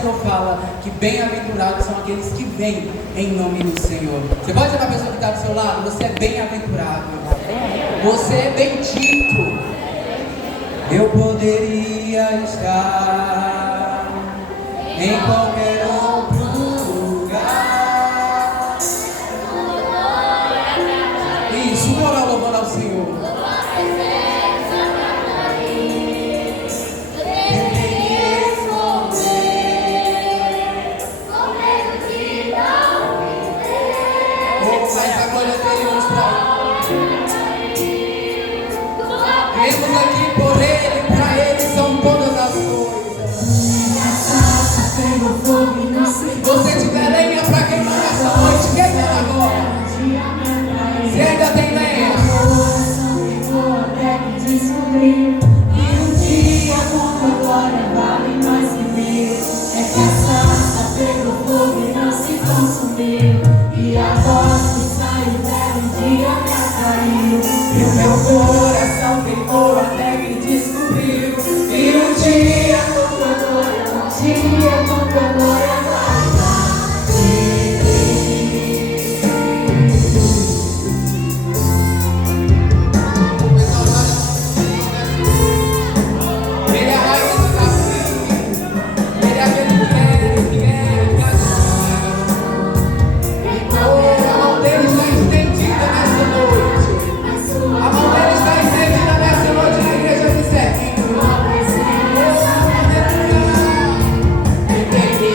Senhor fala que bem-aventurados são aqueles que vêm em nome do Senhor. Você pode dizer para a pessoa que está do seu lado: você é bem-aventurado, você é bendito. Eu poderia estar em qualquer outro lugar. Isso, ora louvando ao Senhor. Vemos aqui por Ele, para Ele são todas as coisas. Você tiver lenha para queimar essa noite, queima agora. Se ainda tem lenha. E um dia com a glória vale mais que mil. É que a sarça pegou fogo e não se consumiu. E a voz que saiu dela um dia me atraiu. E o meu coração ficou alegre e descobriu. E um dia com a glória, um dia com a glória vale mais que mil. Ele é a raiz do caminho. Ele é aquele que é, a mão dele está estendida nessa noite. A mão dele está estendida nessa noite na igreja de Serginho. Ele tem que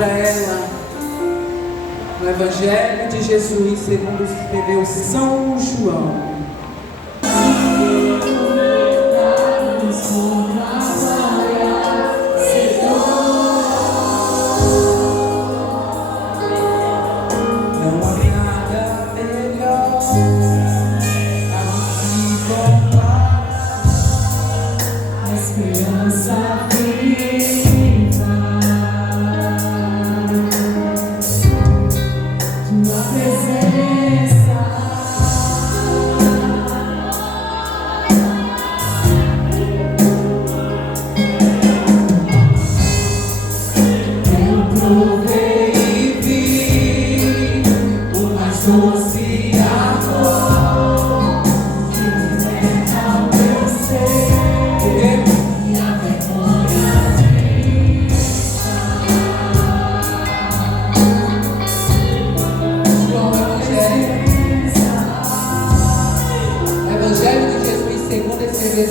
Abra ela no Evangelho de Jesus, segundo escreveu São João.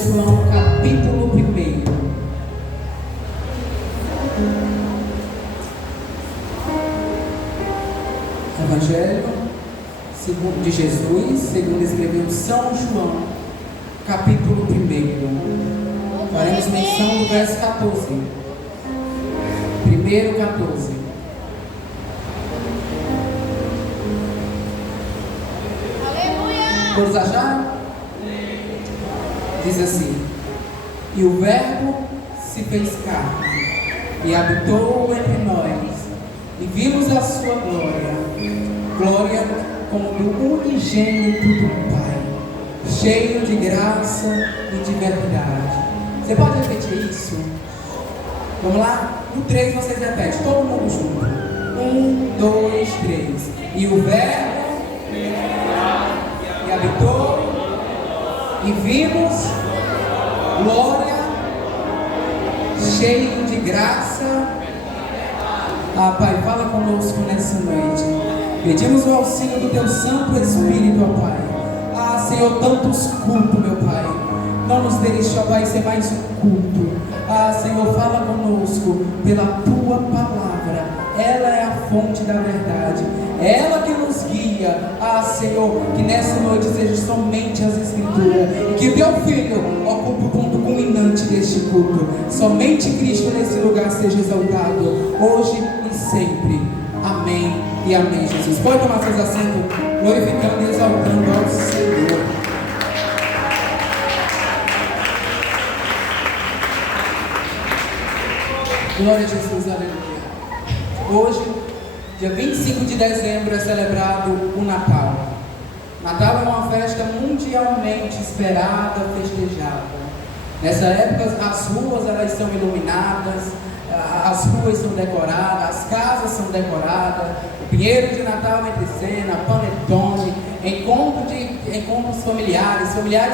João, capítulo 1. Evangelho de Jesus, segundo escreveu São João, capítulo 1. Faremos menção do verso 14. 1:14. Todos acharam? Diz assim: e o Verbo se fez carne e habitou entre nós, e vimos a sua glória, glória como do unigênito do Pai, cheio de graça e de verdade. Você pode repetir isso? Vamos lá? No 3 vocês repetem, todo mundo junto. 1, 2, 3. E o Verbo e habitou, e vimos glória, cheio de graça. Ah, Pai, fala conosco nessa noite. Pedimos o auxílio do Teu Santo Espírito, ó Pai. Ah, Senhor, tantos cultos, meu Pai. Não nos deixe, ó Pai, ser mais um culto. Ah, Senhor, fala conosco pela Tua palavra. Ela é a fonte da verdade. É ela que nos guia. Ah, Senhor, que nessa noite seja somente as Escrituras. E que Teu Filho ocupe o ponto culminante deste culto. Somente Cristo nesse lugar seja exaltado, hoje e sempre. Amém e amém, Jesus. Pode tomar seus assentos, glorificando e exaltando ao Senhor. Glória a Jesus, aleluia. Hoje, dia 25 de dezembro, é celebrado o Natal. Natal é uma festa mundialmente esperada, festejada. Nessa época, as ruas elas são iluminadas, as ruas são decoradas, as casas são decoradas, o pinheiro de Natal entra em cena, panetone, encontros familiares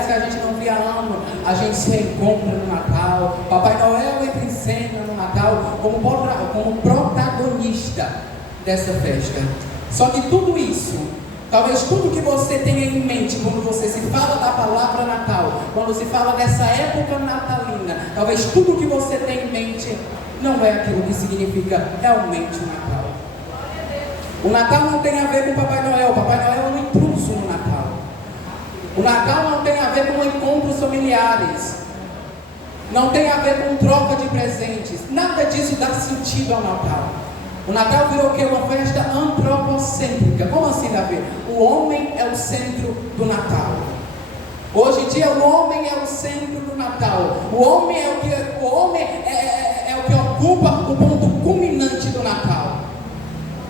que a gente não via há anos, a gente se reencontra no Natal. Papai Noel entra em cena no Natal como protagonista dessa festa. Só que tudo isso, talvez tudo que você tenha em mente quando você se fala da palavra Natal, quando se fala dessa época natalina, talvez tudo que você tem em mente não é aquilo que significa realmente o Natal. O Natal não tem a ver com Papai Noel. Papai Noel é um intruso no Natal. O Natal não tem a ver com encontros familiares. Não tem a ver com troca de presentes. Nada disso dá sentido ao Natal. O Natal virou o quê? Uma festa antropocêntrica. Como assim, Davi? O homem é o centro do Natal. Hoje em dia o homem é o centro do Natal. O homem é o que ocupa o ponto culminante do Natal.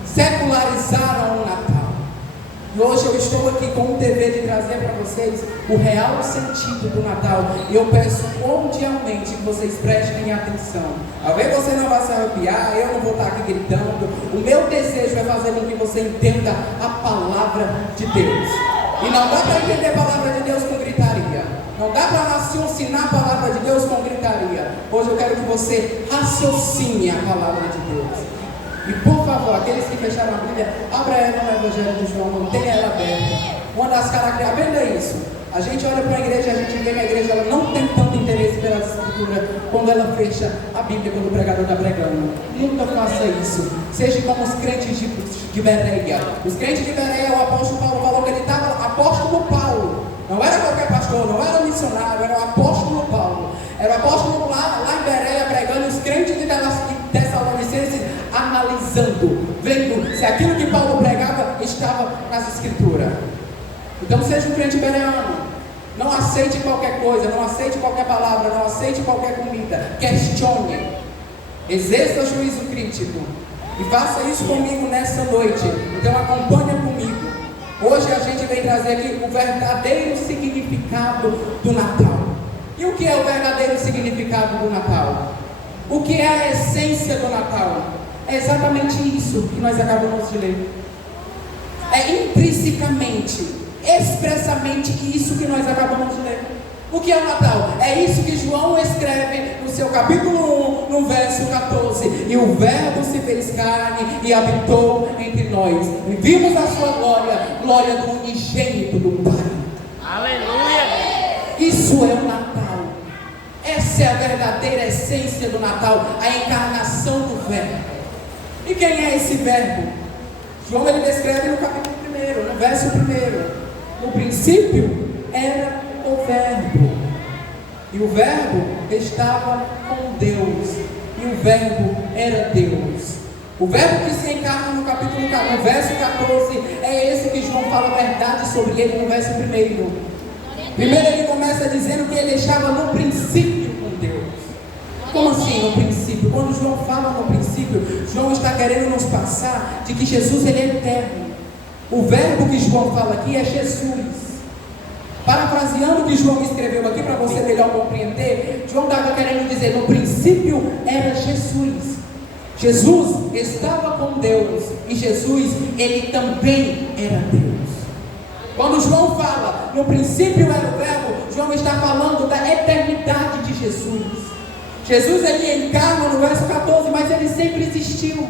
Secularizaram o Natal. E hoje eu estou aqui com o dever de trazer para vocês o real sentido do Natal. E eu peço cordialmente que vocês prestem atenção. Talvez você não vá se arrepiar, eu não vou estar aqui gritando. O meu desejo é fazer com que você entenda a palavra de Deus. E não dá para entender a palavra de Deus com gritaria. Não dá para raciocinar a palavra de Deus com gritaria. Hoje eu quero que você raciocine a palavra de Deus. E por favor, aqueles que fecharam a Bíblia, abra ela no Evangelho de João, mantenha ela aberta. Uma das características, aprenda isso. A gente olha para a igreja, a gente vê que a igreja ela não tem tanto interesse pela escritura quando ela fecha a Bíblia quando o pregador está pregando. Nunca faça faça isso. Seja como os crentes de Bereia. Os crentes de Bereia, o apóstolo Paulo falou que ele estava apóstolo Paulo. Não era qualquer pastor, não era missionário, era o apóstolo Paulo. Era o apóstolo lá em Bereia pregando, os crentes de Tessalonicenses analisando, vendo se aquilo que Paulo pregava estava nas escrituras. Então seja um crente bereano. Não aceite qualquer coisa, não aceite qualquer palavra, não aceite qualquer comida. Questione, exerça juízo crítico e faça isso comigo nessa noite. Então acompanha comigo. Hoje a gente vem trazer aqui o verdadeiro significado do Natal. E o que é o verdadeiro significado do Natal? O que é a essência do Natal? É exatamente isso que nós acabamos de ler. É intrinsecamente, expressamente isso que nós acabamos de ler. O que é o Natal? É isso que João escreve no seu capítulo 1, no verso 14. E o Verbo se fez carne e habitou entre nós. E vimos a sua glória, glória do unigênito do Pai. Aleluia! Isso é o Natal. Essa é a verdadeira essência do Natal, a encarnação do Verbo. E quem é esse Verbo? João ele descreve no capítulo 1, no verso 1. No princípio era o Verbo, e o Verbo estava com Deus, e o Verbo era Deus. O Verbo que se encarna no capítulo 4, no verso 14, é esse que João fala a verdade sobre ele no verso 1. Primeiro ele começa dizendo que ele estava no princípio com Deus. Como assim no princípio? Quando João fala no princípio, João está querendo nos passar de que Jesus ele é eterno. O verbo que João fala aqui é Jesus. Parafraseando o que João escreveu aqui para você melhor compreender, João estava querendo dizer, no princípio era Jesus. Jesus estava com Deus e Jesus, ele também era Deus. Quando João fala, no princípio era o Verbo, João está falando da eternidade de Jesus. Jesus ele encarna no verso 14, mas ele sempre existiu.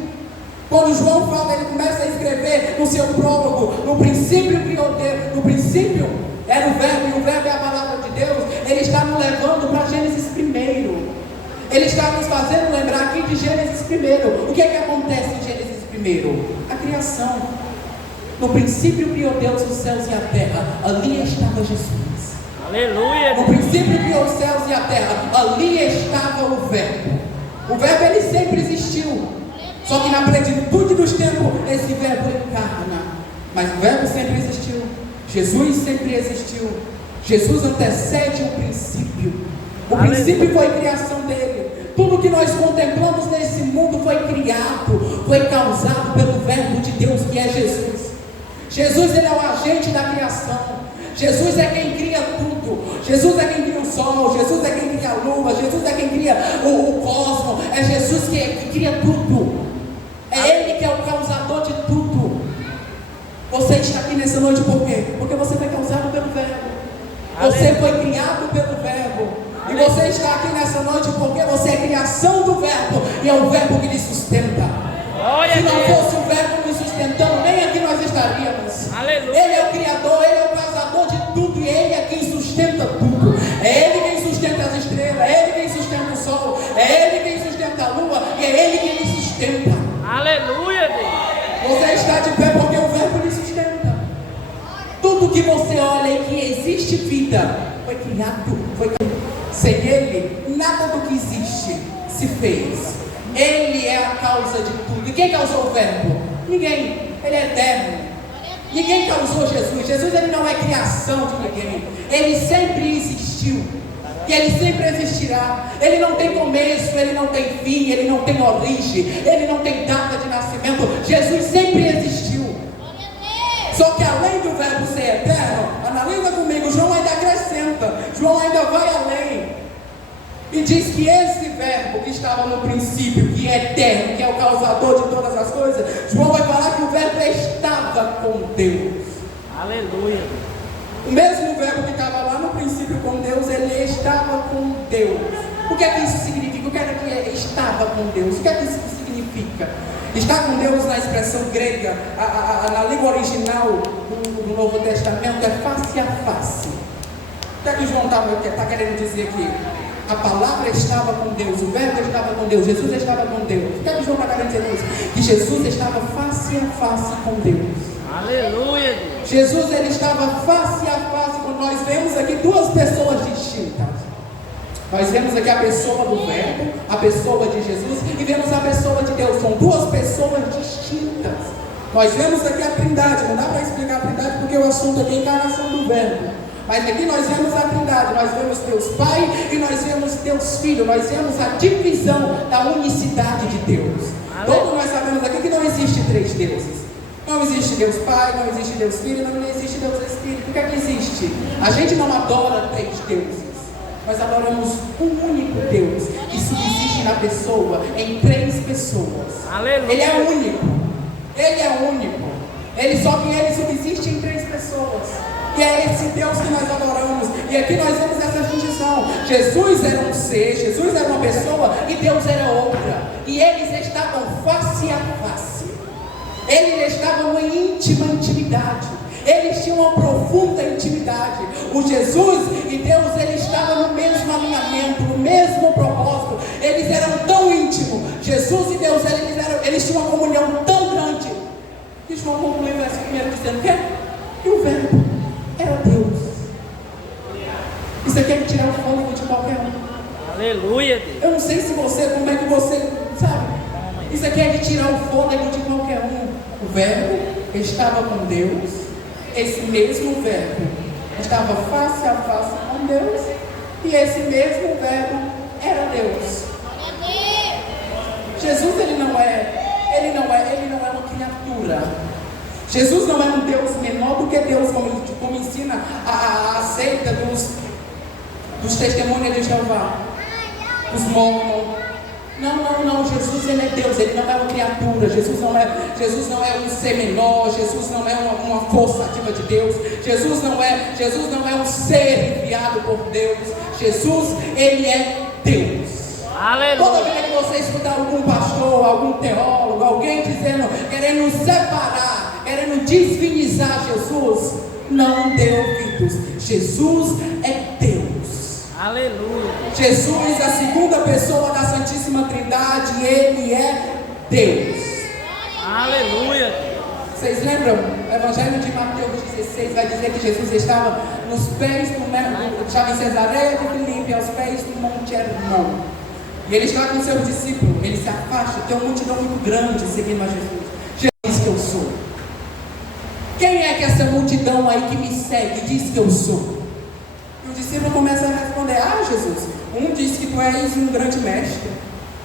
Quando João fala, ele começa a escrever no seu prólogo, no princípio criou Deus, no princípio era o Verbo, e o Verbo é a palavra de Deus. Ele está nos levando para Gênesis 1. Ele está nos fazendo lembrar aqui de Gênesis 1. O que é que acontece em Gênesis 1? A criação. No princípio criou Deus os céus e a terra. Ali estava Jesus. Aleluia! No princípio criou os céus e a terra. Ali estava o Verbo. O Verbo ele sempre existiu. Só que na plenitude dos tempos, esse Verbo encarna. Mas o Verbo sempre existiu. Jesus sempre existiu. Jesus antecede o princípio. O princípio foi a criação dele. Tudo que nós contemplamos nesse mundo foi criado, foi causado pelo Verbo de Deus, que é Jesus. Jesus ele é o agente da criação. Jesus é quem cria tudo. Jesus é quem cria o sol. Jesus é quem cria a lua. Jesus é quem cria o cosmos. É Jesus que cria tudo. É Ele que é o causador de tudo. Você está aqui nessa noite por quê? Porque você foi causado pelo Verbo. Você foi criado pelo Verbo. E você está aqui nessa noite porque você é criação do Verbo. E é o Verbo que lhe sustenta. Se não fosse o Verbo me sustentando, nem aqui nós estaríamos. Aleluia. Ele é o Criador, Ele é o causador de tudo. E Ele é quem sustenta tudo. É Ele quem sustenta as estrelas. É Ele quem sustenta o sol. É Ele quem sustenta a lua. E é Ele quem lhe sustenta. Aleluia, Deus. Você está de pé porque o Verbo lhe sustenta. Tudo que você olha e que existe vida foi criado, sem Ele, nada do que existe se fez. Ele é a causa de tudo. E quem causou o Verbo? Ninguém. Ele é eterno. Ninguém causou Jesus. Jesus ele não é criação de ninguém. Ele sempre existiu. E Ele sempre existirá. Ele não tem começo, Ele não tem fim, Ele não tem origem, Ele não tem data de nascimento. Jesus sempre existiu. Só que além do Verbo ser eterno, analisa comigo, João ainda acrescenta, João ainda vai além. E diz que esse Verbo que estava no princípio, que é eterno, que é o causador de todas as coisas, João vai falar que o Verbo estava com Deus. Aleluia. O mesmo Verbo que estava lá no princípio com Deus, ele estava com Deus. O que é que isso significa? O que é que estava com Deus? O que é que isso significa? Estar com Deus na expressão grega, na língua original do Novo Testamento é face a face. O que é que João está querendo dizer aqui? A palavra estava com Deus, o Verbo estava com Deus, Jesus estava com Deus. O que é que João está querendo dizer isso? Jesus estava face a face com Deus. Aleluia, Deus. Jesus, ele estava face a face com nós. Vemos aqui duas pessoas distintas. Nós vemos aqui a pessoa do Verbo, a pessoa de Jesus, e vemos a pessoa de Deus. São duas pessoas distintas. Nós vemos aqui a Trindade. Não dá para explicar a Trindade porque o assunto aqui é a encarnação do Verbo. Mas aqui nós vemos a Trindade. Nós vemos Deus Pai e nós vemos Deus Filho. Nós vemos a divisão da unicidade de Deus. Todos nós sabemos aqui que não existe três deuses. Não existe Deus Pai, não existe Deus Filho, não existe Deus Espírito. O que é que existe? A gente não adora três deuses. Nós adoramos um único Deus que subsiste na pessoa, em três pessoas. Aleluia. Ele é único. Ele é único. Só que ele subsiste em três pessoas. E é esse Deus que nós adoramos. E aqui nós vemos essa distinção. Jesus era um ser, Jesus era uma pessoa e Deus era outra. E eles estavam face a face. Eles estavam em íntima intimidade. Eles tinham uma profunda intimidade. O Jesus e Deus, eles estavam no mesmo alinhamento, no mesmo propósito. Eles eram tão íntimos. Jesus e Deus, eles tinham uma comunhão tão grande. E João concluiu o verso 1 dizendo que o Verbo era Deus. Isso aqui é tirar o fôlego de qualquer um. Aleluia, Deus. Eu não sei se você, como é que você, sabe? Isso aqui é de tirar o fôlego de qualquer um. O Verbo estava com Deus. Esse mesmo Verbo estava face a face com Deus. E esse mesmo Verbo era Deus. Jesus, ele não é uma criatura. Jesus não é um Deus menor do que Deus, como ensina a seita dos testemunhas de Jeová, dos mormons. Não, Jesus, ele é Deus, ele não é uma criatura. Jesus não é um ser menor. Jesus não é uma força ativa de Deus. Jesus não é um ser enviado por Deus. Jesus, ele é Deus. Aleluia. Toda vez que você escutar algum pastor, algum teólogo, alguém dizendo, querendo separar, querendo divinizar Jesus, não dê ouvidos. Jesus é Deus. Aleluia. Jesus, a segunda pessoa da Santíssima Trindade, ele é Deus. Aleluia. Vocês lembram? O Evangelho de Mateus 16 vai dizer que Jesus estava nos pés estava em Cesareia de Filipe, aos pés do Monte Hermon. E ele está com seus discípulos, ele se afasta, tem uma multidão muito grande seguindo a Jesus. Jesus diz que eu sou. Quem é que essa multidão aí que me segue diz que eu sou? E o discípulo começa a responder: Jesus, um diz que tu és um grande mestre,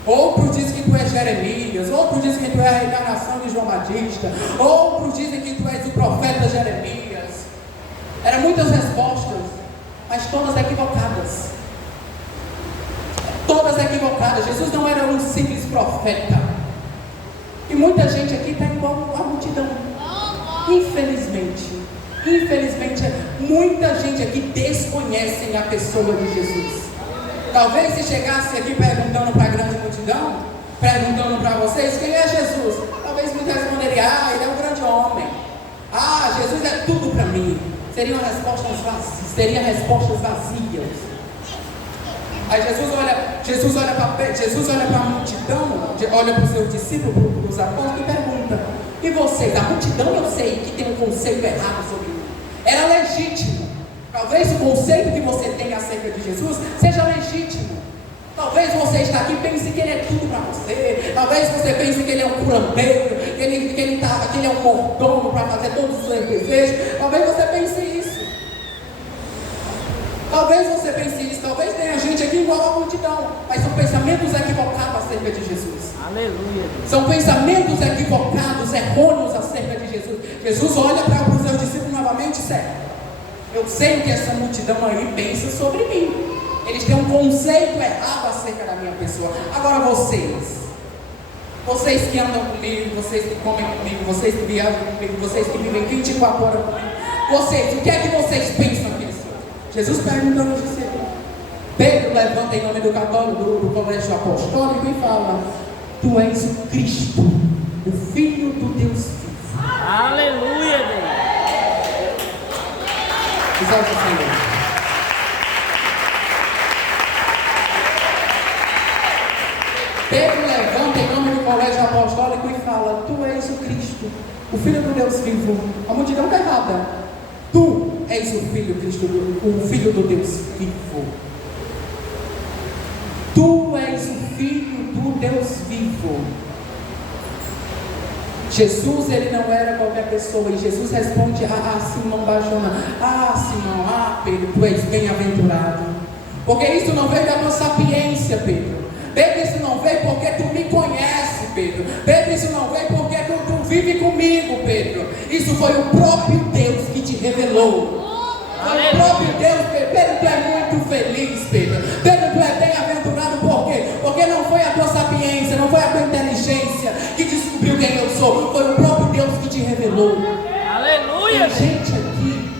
outro diz que tu és Jeremias, outro diz que tu és a reencarnação de João Batista, outro dizem que tu és o profeta Jeremias. Eram muitas respostas, mas todas equivocadas. Todas equivocadas. Jesus não era um simples profeta. E muita gente aqui está igual a multidão. Infelizmente, muita gente aqui desconhece a pessoa de Jesus. Talvez se chegasse aqui perguntando para a grande multidão, perguntando para vocês quem é Jesus, talvez muitos responderiam: ele é um grande homem. Jesus é tudo para mim. Seriam respostas vazias. Aí Jesus olha para a multidão, olha para os seus discípulos, para os apóstolos e pergunta: e vocês? A multidão, eu sei que tem um conceito errado sobre mim. Era legítimo. Talvez o conceito que você tem acerca de Jesus seja legítimo. Talvez você está aqui e pense que ele é tudo para você. Talvez você pense que ele é um curandeiro, que ele é um mordomo para fazer todos os seus desejos. Talvez você pense isso. Talvez tenha gente aqui igual a multidão, mas são pensamentos equivocados acerca de Jesus. Aleluia. São pensamentos equivocados, errôneos acerca de Jesus. Jesus olha para os seus discípulos novamente e diz: eu sei o que essa multidão aí pensa sobre mim. Eles têm um conceito errado acerca da minha pessoa. Agora vocês que andam comigo, vocês que comem comigo, vocês que viajam comigo, vocês que vivem 24 horas comigo, o que é que vocês pensam que eu sou? Jesus perguntando aos discípulos. Pedro levanta em nome do católico, do colégio apostólico e fala: tu és o Cristo, o Filho do Deus vivo. Aleluia, Deus. Exalte o Senhor. Pedro levanta em nome do colégio apostólico e fala: és o Cristo, o Filho do Deus vivo. A multidão está errada. Tu és o Filho do Deus vivo. Tu és o Filho do Deus vivo. Jesus, ele não era qualquer pessoa. E Jesus responde: Simão Barjona, Simão, Pedro, tu és bem-aventurado. Porque isso não veio da tua sapiência, Pedro. Pedro, isso não veio porque tu me conhece, Pedro. Pedro, isso não veio porque tu vive comigo, Pedro. Isso foi o próprio Deus que te revelou. Foi o próprio Deus, Pedro. Pedro, tu é muito feliz, Pedro. Pedro, tu é bem-aventurado, por quê? Porque não foi a tua sapiência, não foi a tua inteligência que descobriu quem eu sou. Foi o próprio Deus que te revelou. Aleluia! Tem gente aqui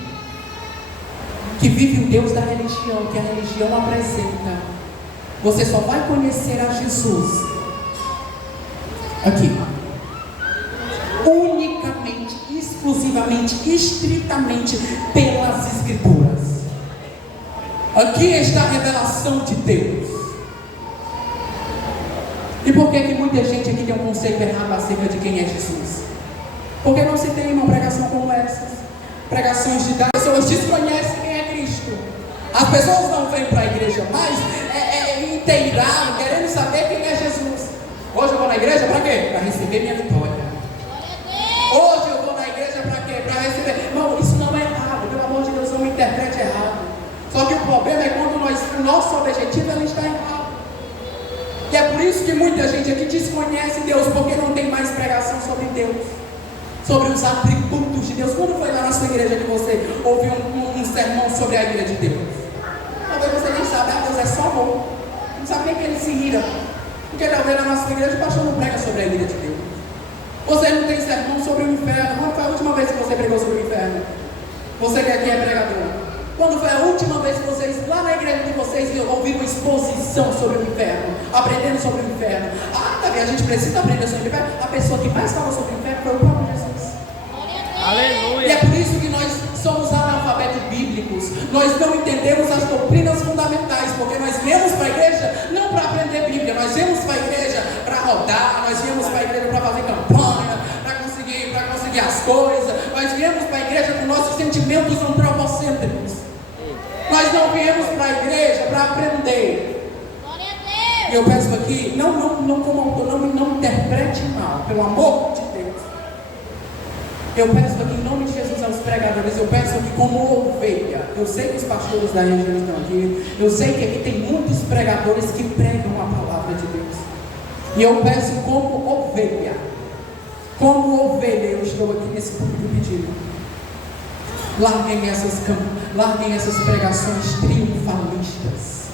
que vive o Deus da religião, que a religião apresenta. Você só vai conhecer a Jesus aqui, unicamente, exclusivamente, estritamente pelas Escrituras. Aqui está a revelação de Deus. E por que muita gente aqui tem um conceito errado acerca de quem é Jesus? Porque não se tem uma pregação como essas. Pregações de dar, as pessoas desconhecem quem é Cristo. As pessoas não vêm para a igreja mais inteirado, querendo saber quem é Jesus. Hoje eu vou na igreja para quê? Para receber minha vitória. Hoje eu vou na igreja para quê? Para receber. Não, isso não é errado. Pelo amor de Deus, não me interprete errado. Só que o problema é quando o nosso objetivo ele está errado. E é por isso que muita gente aqui desconhece Deus, porque não tem mais pregação sobre Deus, sobre os atributos de Deus. Quando foi lá na sua igreja que você ouviu um sermão sobre a ira de Deus? Talvez você nem sabe, Deus é só amor. Não sabe nem que ele se ira. Porque talvez na nossa igreja o pastor não prega sobre a ira de Deus. Você não tem sermão sobre o inferno. Quando foi a última vez que você pregou sobre o inferno? Você que aqui é pregador. Quando foi a última vez que vocês, lá na igreja de vocês, ouviram exposição sobre o inferno? Aprendendo sobre o inferno? A gente precisa aprender sobre o inferno. A pessoa que mais fala sobre o inferno foi o próprio Jesus. Aleluia. E é por isso que nós somos analfabetos bíblicos. Nós não entendemos as doutrinas fundamentais, porque nós viemos para a igreja não para aprender Bíblia, nós viemos para a igreja para rodar, nós viemos para a igreja para fazer campanha, para conseguir as coisas. Nós viemos para a igreja com nossos sentimentos antropocêntricos. Nós não viemos para a igreja para aprender. E eu peço aqui, não interprete mal, pelo amor de Deus. Eu peço aqui em nome de Jesus aos pregadores, eu peço aqui como ovelha. Eu sei que os pastores da região estão aqui, eu sei que aqui tem muitos pregadores que pregam a palavra de Deus. E eu peço como ovelha, eu estou aqui nesse público pedindo. Larguem essas pregações triunfalistas.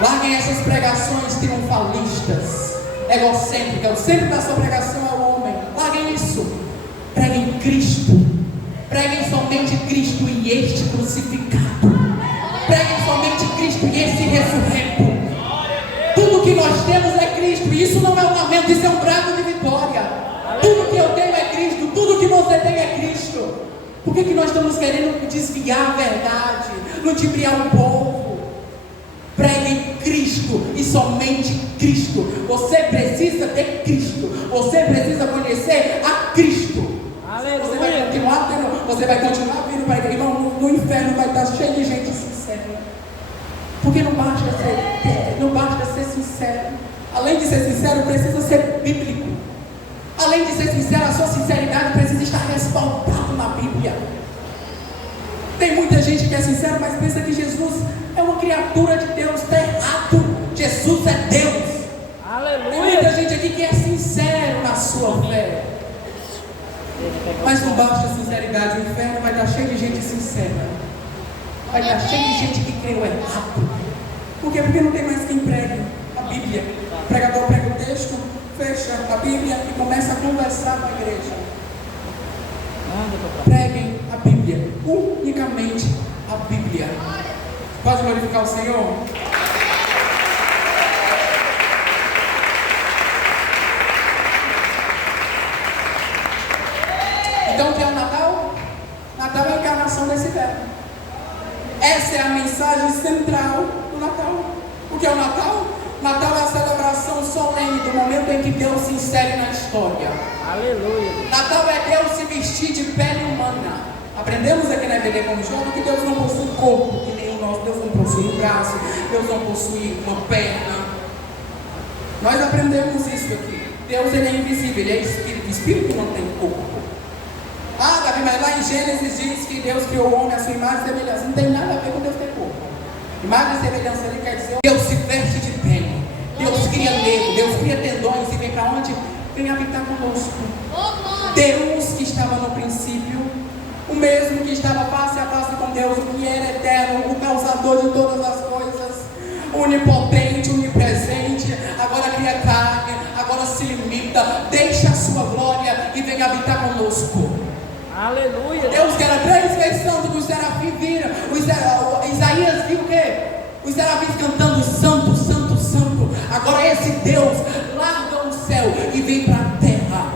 Larguem essas pregações triunfalistas, egocêntricas. O centro da sua pregação é o homem. Larguem isso. Preguem Cristo. Preguem somente Cristo e este crucificado. Preguem somente Cristo e esse ressurreto. Tudo que nós temos é Cristo. E isso não é um lamento, isso é um brado de vitória. Tudo que eu tenho é Cristo. Tudo que você tem é Cristo. Por que nós estamos querendo desviar a verdade, ludibriar o povo? Preguem Cristo e somente Cristo. Você precisa ter Cristo. Você precisa conhecer a Cristo. Aleluia. Você vai continuar vindo para a igreja. Irmão, no inferno vai estar cheio de gente sincera. Porque não basta ser sincero. Além de ser sincero, precisa ser bíblico. Além de ser sincero, a sua sinceridade precisa estar respaldada na Bíblia. Tem muita gente que é sincera, mas pensa que Jesus é uma criatura de Deus. Está errado. Jesus é Deus. Aleluia. Tem muita gente aqui que é sincero na sua fé, mas não basta sinceridade. O inferno vai estar cheio de gente sincera. Vai estar cheio de gente que creu errado. Por quê? Porque não tem mais quem pregue a Bíblia. O pregador prega o texto, fecha a Bíblia e começa a conversar com a igreja. Preguem a Bíblia, unicamente a Bíblia. Pode glorificar o Senhor? Então o que é o Natal? Natal é a encarnação desse verbo. Essa é a mensagem central do Natal. O que é o Natal? Natal é a celebração solene do momento em que Deus se insere na história. Aleluia. Natal é Deus se vestir de pele humana. Aprendemos aqui na EBD como jovem que Deus não possui corpo, que nem o nosso. Deus não possui um braço, Deus não possui uma perna. Nós aprendemos isso aqui. Deus ele é invisível, ele é espírito. Espírito não tem corpo. Ah, Davi, mas lá em Gênesis diz que Deus criou o homem à sua imagem e semelhança. Não tem nada a ver com Deus ter corpo. Imagem e semelhança ali quer dizer Deus se veste de pele. Deus cria nervo, Deus cria tendões e vem para onde? Vem habitar conosco. Deus que estava no princípio, o mesmo que estava face a face com Deus, o que era eterno, o causador de todas as coisas, onipotente, onipresente, agora cria carne, agora se limita, deixa a sua glória e vem habitar conosco. Aleluia. Deus que era 3 vezes santo, que os serafins viram, Isaías viu o quê? Os serafins cantando santo, santo, santo. Agora esse Deus larga o céu e vem para a terra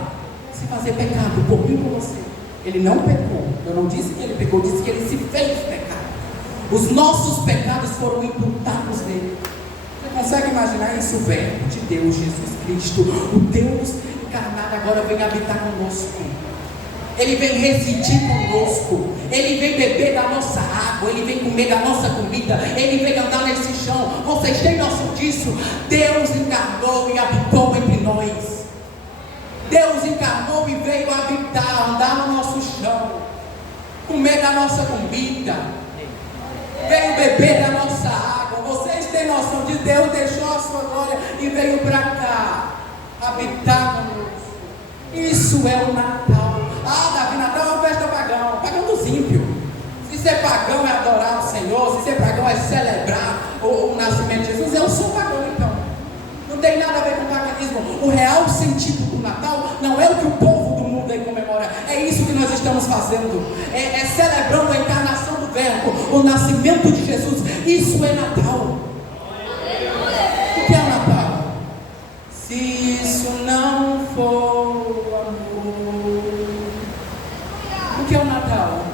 se fazer pecado por mim e por você. Ele não pecou, eu não disse que ele pecou, disse que ele se fez pecado. Os nossos pecados foram imputados nele. Você consegue imaginar isso? O verbo de Deus, Jesus Cristo, o Deus encarnado agora vem habitar conosco. Ele vem residir conosco, ele vem beber da nossa água, ele vem comer da nossa comida, ele vem andar nesse chão. Vocês têm noção disso? Deus encarnou e habitou entre nós. Deus encarnou e veio habitar, andar no nosso chão, comer da nossa comida, veio beber da nossa água. Vocês têm noção de Deus deixou a sua glória e veio para cá habitar conosco. Isso é o Natal. Ah, Davi, Natal é uma festa pagão dos ímpios. Se ser pagão é adorar o Senhor, se ser pagão é celebrar o nascimento de Jesus, eu sou pagão então. Não tem nada a ver com paganismo. O real sentido do Natal não é o que o povo do mundo aí comemora. É isso que nós estamos fazendo. É celebrando a encarnação do Verbo, o nascimento de Jesus. Isso é Natal. O que é o Natal? Se isso não for amor. O que é o Natal?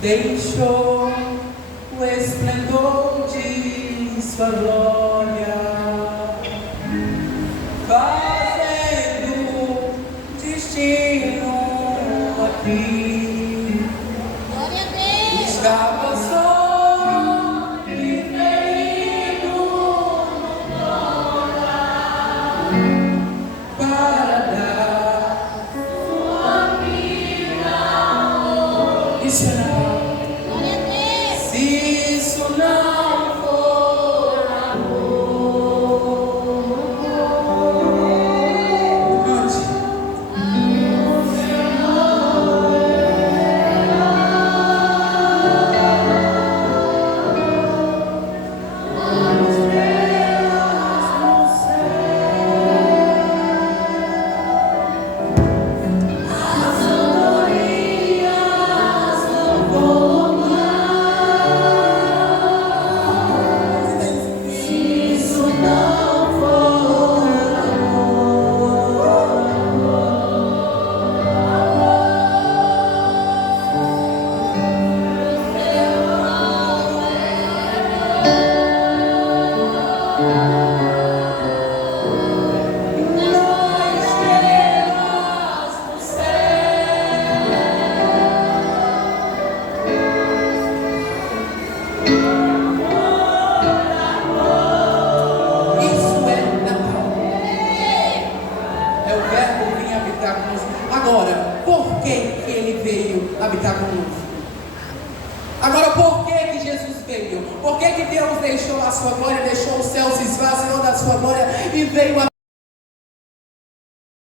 Deixou o esplendor de sua glória, fazendo destino aqui. Glória a Deus. Estava só vivendo para dar sua vida. Isso é Natal. Glória a Deus. Se isso não for amor, cante. Agora, por que ele veio habitar conosco? Agora, por que Jesus veio? Por que Deus deixou a sua glória, deixou o céu, se esvaziou da sua glória e veio habitar?